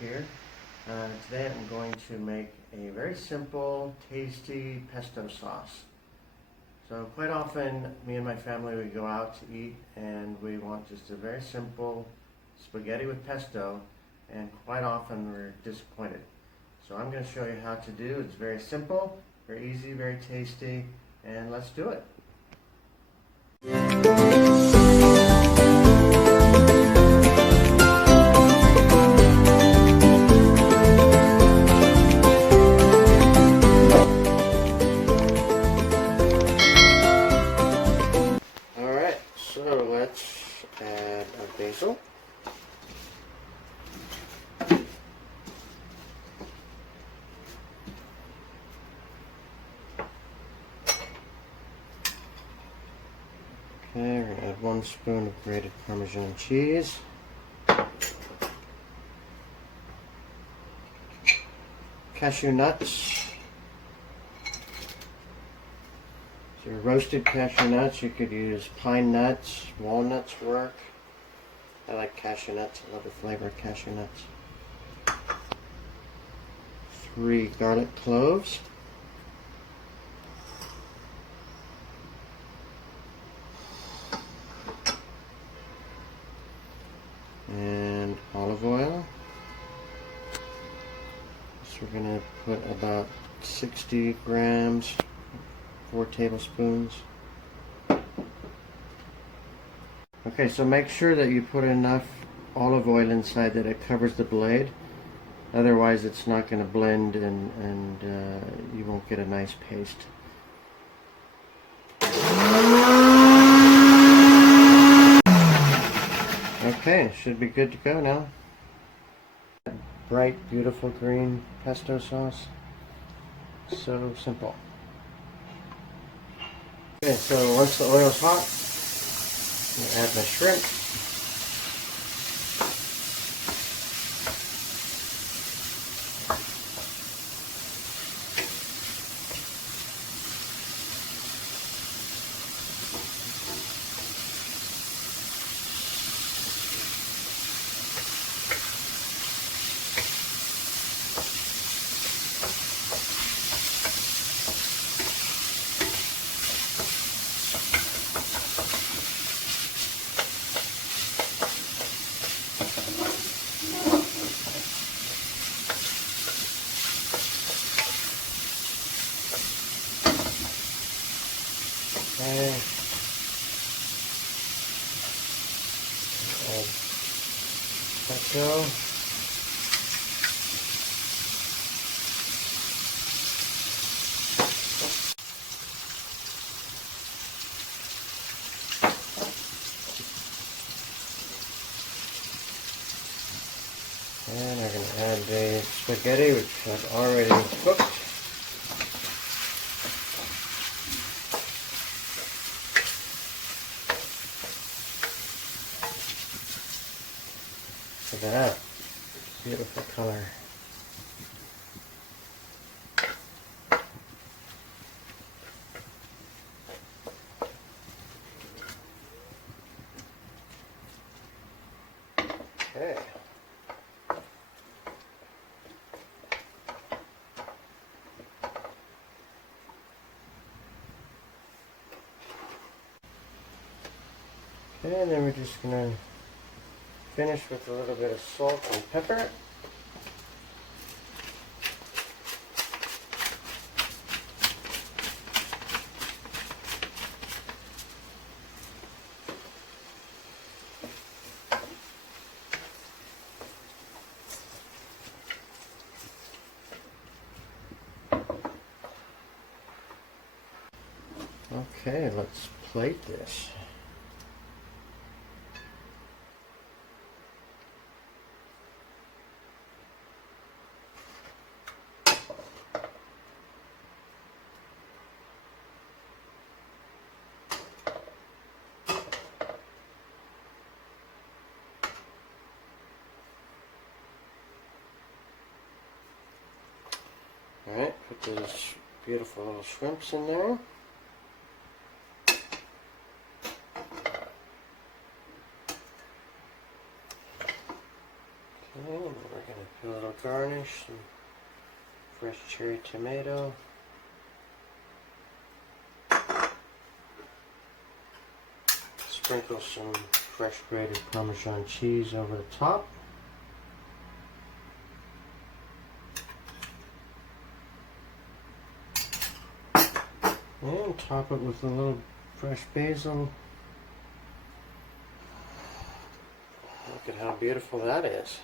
here. Today I'm going to make a very simple, tasty pesto sauce. So quite often, me and my family, we go out to eat and we want just a very simple spaghetti with pesto, and quite often we're disappointed. So I'm going to show you how to do. It's very simple, very easy, very tasty, and let's do it. Alright, so let's add our basil. Okay, we're going to add 1 spoon of grated Parmesan cheese. Cashew nuts. So your roasted cashew nuts, you could use pine nuts, walnuts work. I like cashew nuts, I love the flavor of cashew nuts. 3 garlic cloves. And olive oil. So we're going to put about 60 grams, 4 tablespoons. Okay, so make sure that you put enough olive oil inside that it covers the blade. Otherwise it's not going to blend and you won't get a nice paste. Okay, should be good to go now. Bright, beautiful green pesto sauce. So simple. Okay, so once the oil's hot, I'm going to add my shrimp. Okay. Add pesto. And we're going to add the spaghetti, which I've already cooked. Look at that. Beautiful color. Okay. Okay, and then we're just going to finish with a little bit of salt and pepper. Okay, let's plate this. Alright, put those beautiful little shrimps in there. And we're going to put a little garnish, some fresh cherry tomato. Sprinkle some fresh grated Parmesan cheese over the top. And top it with a little fresh basil. Look at how beautiful that is.